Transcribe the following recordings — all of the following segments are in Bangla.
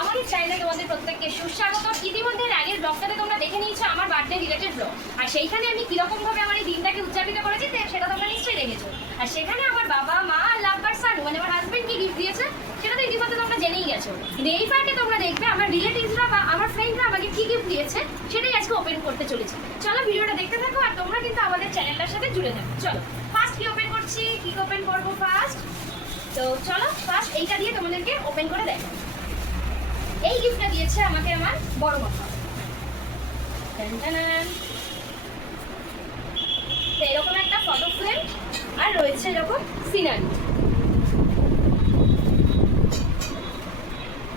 আমাদের চ্যানেলে তোমাদের প্রত্যেককে সুস্বাগত ইতিমধ্যে আগের ব্লগটাতে তোমরা দেখে নিয়েছো আমার বার্থডে রিলেটেড ব্লগ আর সেইখানে আমি কীরকম ভাবে আমার এই দিনটাকে উদযাপিত করেছি সেটা তোমরা নিশ্চয়ই দেখেছ। আর সেখানে আমার বাবা, মা আর লাভবার সান মানে আমার হাজবেন্ড কি গিফট দিয়েছে, সেটা তো ইতিমধ্যে তোমরা জেনেই গেছো। কিন্তু এই পার্টে তোমরা দেখবে আমার রিলেটিভসরা বা আমার ফ্রেন্ডরা আমাকে কি গিফট দিয়েছে, সেটাই আজকে ওপেন করতে চলেছি। চলো ভিডিওটা দেখতে থাকো আর তোমরা কিন্তু আমাদের চ্যানেলটার সাথে জুড়ে থাকো। চলো ফার্স্ট কি ওপেন করছি? কি ওপেন করব ফার্স্ট তো চলো ফার্স্ট এইটা দিয়ে তোমাদেরকে ওপেন করে দেখো এই গিফটটা দিয়েছে আমাকে আমার বড় মামা। এরকম একটা ফটো ফ্রেম আর রয়েছে এরকম সিনারি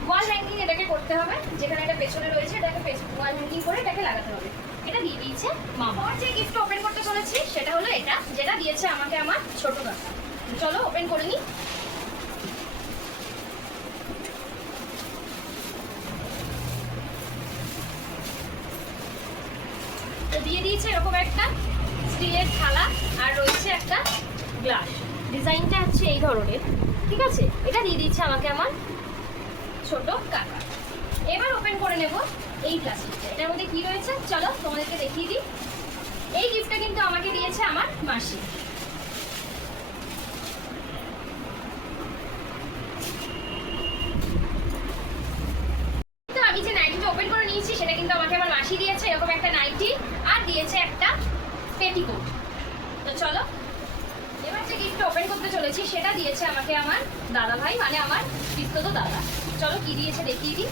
ওয়াল হ্যাঙ্গিং এটাকে করতে হবে, যেখানে এটা পেছনে রয়েছে, এটাকে ওয়াল হ্যাঙ্গিং করে এটাকে লাগাতে হবে। এটা দিয়ে দিয়েছে মামা। আর যে গিফট ওপেন করতে চলেছি, সেটা হলো এটা, যেটা দিয়েছে আমাকে আমার ছোট কাকা। চলো ওপেন করে নিই। দিয়ে দিয়েছে এরকম একটা স্টিলের থালা আর রয়েছে একটা গ্লাস। ডিজাইনটা হচ্ছে এই ধরনের, ঠিক আছে? এটা দিয়ে দিচ্ছে আমাকে আমার ছোট কাকা। এবার ওপেন করে নেব এই প্লাস্টিকটা এটার মধ্যে কি রয়েছে? চলো তোমাদেরকে দেখিয়ে দিই। এই গিফটটা কিন্তু আমাকে দিয়েছে আমার মাসি। আমি যে নাইটিটা ওপেন করে নিয়েছি, সেটা কিন্তু আমাকে আমার মাসি দিয়েছে, এরকম একটা নাইটি দিয়েছে একটা পেটিকোট তো চলো, এবার যে গিফটটা ওপেন করতে চলেছি, সেটা দিয়েছে আমাকে আমার দাদা ভাই মানে আমার বিস্তত দাদা। চলো কি দিয়েছে দেখিয়ে দিই।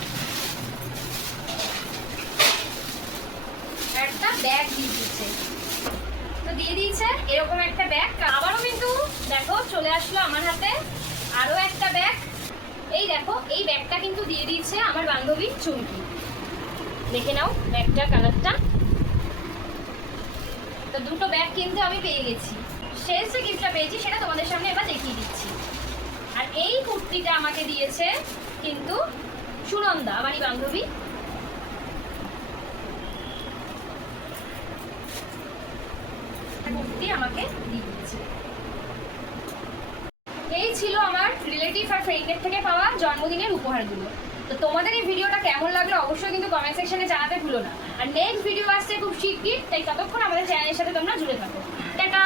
একটা ব্যাগ দিয়ে দিয়েছে। তো দিয়ে দিয়েছে এরকম একটা ব্যাগ আবারও কিন্তু দেখো, চলে আসলো আমার হাতে আরও একটা ব্যাগ এই দেখো, এই ব্যাগটা কিন্তু দিয়ে দিয়েছে আমার বান্ধবী চুমকি। দেখে নাও ব্যাগটার কালারটা তো দুটো ব্যাগ কিন্তু আমি পেয়ে গেছি। শেষ যে গিফটটা পেয়েছি, সেটা তোমাদের সামনে এবার দেখিয়ে দিচ্ছি। আর এই কুর্তিটা আমাকে দিয়েছে কিন্তু সুনন্দা আমারই বান্ধবী। কুর্তি আমাকে দিয়ে দিয়েছে। এই ছিল আমার রিলেটিভ আর ফ্রেন্ডের থেকে পাওয়া জন্মদিনের উপহারগুলো। তো তোমাদের এই ভিডিওটা কেমন লাগল অবশ্যই কিন্তু কমেন্ট সেকশনে জানাতে ভুলো না। আর নেক্সট ভিডিও আসছে খুব শিগগির, তাই ততক্ষণ আমাদের চ্যানেলের সাথে তোমরা জুড়ে থাকো। টাটা!